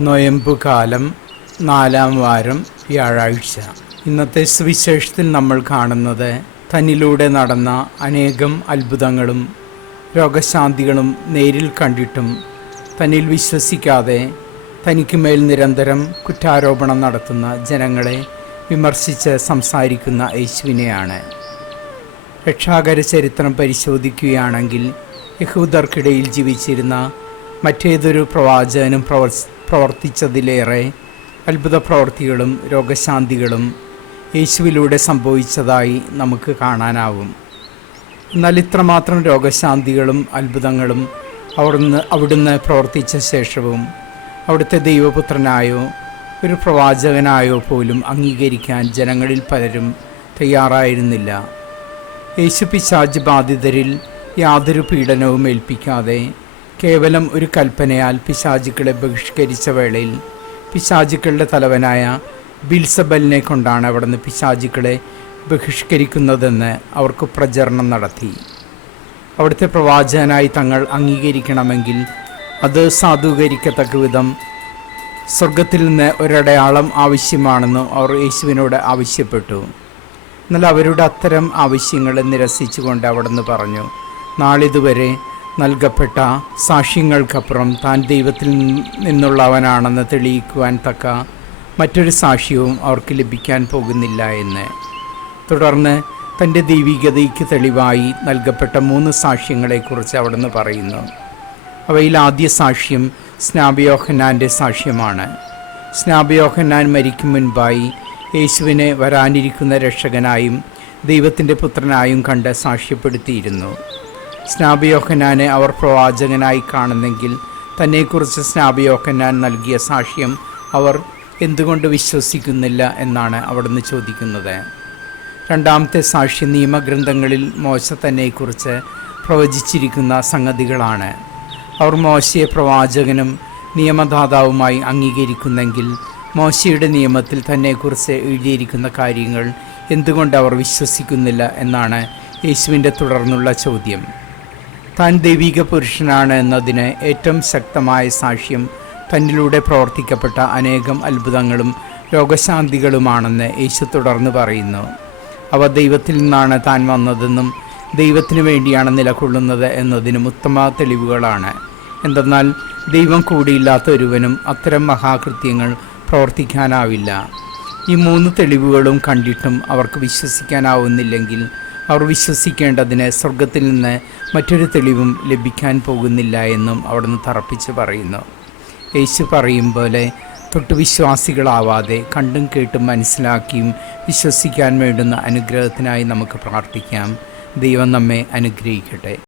നൊയമ്പുകാലം നാലാം വാരം വ്യാഴാഴ്ച. ഇന്നത്തെ സുവിശേഷത്തിൽ നമ്മൾ കാണുന്നത് തന്നിലൂടെ നടന്ന അനേകം അത്ഭുതങ്ങളും രോഗശാന്തികളും നേരിൽ കണ്ടിട്ടും തന്നിൽ വിശ്വസിക്കാതെ തനിക്ക് മേൽ നിരന്തരം കുറ്റാരോപണം നടത്തുന്ന ജനങ്ങളെ വിമർശിച്ച് സംസാരിക്കുന്ന യേശുവിനെയാണ്. രക്ഷാകര ചരിത്രം പരിശോധിക്കുകയാണെങ്കിൽ യഹൂദർക്കിടയിൽ ജീവിച്ചിരുന്ന മറ്റേതൊരു പ്രവാചകനും പ്രവർ പ്രവർത്തിച്ചതിലേറെ അത്ഭുത പ്രവർത്തികളും രോഗശാന്തികളും യേശുവിലൂടെ സംഭവിച്ചതായി നമുക്ക് കാണാനാവും. എന്നാൽ ഇത്രമാത്രം രോഗശാന്തികളും അത്ഭുതങ്ങളും അവിടുന്ന് അവിടുന്ന് പ്രവർത്തിച്ച ശേഷവും അവിടുത്തെ ദൈവപുത്രനായോ ഒരു പ്രവാചകനായോ പോലും അംഗീകരിക്കാൻ ജനങ്ങളിൽ പലരും തയ്യാറായിരുന്നില്ല. യേശു പിശാജ് ബാധിതരിൽ യാതൊരു പീഡനവും ഏൽപ്പിക്കാതെ കേവലം ഒരു കൽപ്പനയാൽ പിശാചുക്കളെ ബഹിഷ്കരിച്ച വേളയിൽ പിശാചുക്കളുടെ തലവനായ ബിൽസബലിനെ കൊണ്ടാണ് അവിടുന്ന് പിശാചുക്കളെ ബഹിഷ്കരിക്കുന്നതെന്ന് അവർക്ക് പ്രചരണം നടത്തി. അവിടുത്തെ പ്രവാചകനായി തങ്ങൾ അംഗീകരിക്കണമെങ്കിൽ അത് സാധൂകരിക്കത്തക്ക വിധം സ്വർഗത്തിൽ നിന്ന് ഒരടയാളം ആവശ്യമാണെന്ന് അവർ യേശുവിനോട് ആവശ്യപ്പെട്ടു. എന്നാൽ അവരുടെ അത്തരം ആവശ്യങ്ങളെ നിരസിച്ചുകൊണ്ട് അവിടുന്ന് പറഞ്ഞു നാളിതുവരെ നൽകപ്പെട്ട സാക്ഷ്യങ്ങൾക്കപ്പുറം താൻ ദൈവത്തിൽ നിന്നുള്ളവനാണെന്ന് തെളിയിക്കുവാൻ തക്ക മറ്റൊരു സാക്ഷ്യവും അവർക്ക് ലഭിക്കാൻ പോകുന്നില്ല എന്ന്. തുടർന്ന് തന്റെ ദൈവികതയ്ക്ക് തെളിവായി നൽകപ്പെട്ട മൂന്ന് സാക്ഷ്യങ്ങളെക്കുറിച്ച് അവിടുന്ന് പറയുന്നു. അവയിൽ ആദ്യ സാക്ഷ്യം സ്നാപയോഹന്നാന്റെ സാക്ഷ്യമാണ്. സ്നാപയോഹന്നാൻ മരിക്കും മുൻപായി യേശുവിനെ വരാനിരിക്കുന്ന രക്ഷകനായും ദൈവത്തിന്റെ പുത്രനായും കണ്ട് സാക്ഷ്യപ്പെടുത്തിയിരുന്നു. സ്നാപയോഹന്നാനെ അവർ പ്രവാചകനായി കാണുന്നെങ്കിൽ തന്നെക്കുറിച്ച് സ്നാബിയോഹനാൻ നൽകിയ സാക്ഷ്യം അവർ എന്തുകൊണ്ട് വിശ്വസിക്കുന്നില്ല എന്നാണ് അവിടുന്ന് ചോദിക്കുന്നത്. രണ്ടാമത്തെ സാക്ഷ്യ നിയമഗ്രന്ഥങ്ങളിൽ മോശ തന്നെക്കുറിച്ച് പ്രവചിച്ചിരിക്കുന്ന സംഗതികളാണ്. അവർ മോശയെ പ്രവാചകനും നിയമദാതാവുമായി അംഗീകരിക്കുന്നെങ്കിൽ മോശയുടെ നിയമത്തിൽ തന്നെക്കുറിച്ച് എഴുതിയിരിക്കുന്ന കാര്യങ്ങൾ എന്തുകൊണ്ട് അവർ വിശ്വസിക്കുന്നില്ല എന്നാണ് യേശുവിന്റെ തുടർന്നുള്ള ചോദ്യം. താൻ ദൈവിക പുരുഷനാണ് എന്നതിന് ഏറ്റവും ശക്തമായ സാക്ഷ്യം തന്നിലൂടെ പ്രവർത്തിക്കപ്പെട്ട അനേകം അത്ഭുതങ്ങളും രോഗശാന്തികളുമാണെന്ന് യേശു തുടർന്ന് പറയുന്നു. അവ ദൈവത്തിൽ നിന്നാണ് താൻ വന്നതെന്നും ദൈവത്തിനു വേണ്ടിയാണ് നിലകൊള്ളുന്നത് എന്നതിനും ഉത്തമ തെളിവുകളാണ്. എന്തെന്നാൽ ദൈവം കൂടിയില്ലാത്ത ഒരുവനും അത്തരം മഹാകൃത്യങ്ങൾ പ്രവർത്തിക്കാനാവില്ല. ഈ മൂന്ന് തെളിവുകളും കണ്ടിട്ടും അവർക്ക് വിശ്വസിക്കാനാവുന്നില്ലെങ്കിൽ അവർ വിശ്വസിക്കേണ്ടതിന് സ്വർഗത്തിൽ നിന്ന് മറ്റൊരു തെളിവും ലഭിക്കാൻ പോകുന്നില്ല എന്നും അവിടുന്ന് തറപ്പിച്ച് പറയുന്നു. യേശു പറയും പോലെ തൊട്ട് വിശ്വാസികളാവാതെ കണ്ടും കേട്ടും മനസ്സിലാക്കിയും വിശ്വസിക്കാൻ വേണ്ടുന്ന അനുഗ്രഹത്തിനായി നമുക്ക് പ്രാർത്ഥിക്കാം. ദൈവം നമ്മെ അനുഗ്രഹിക്കട്ടെ.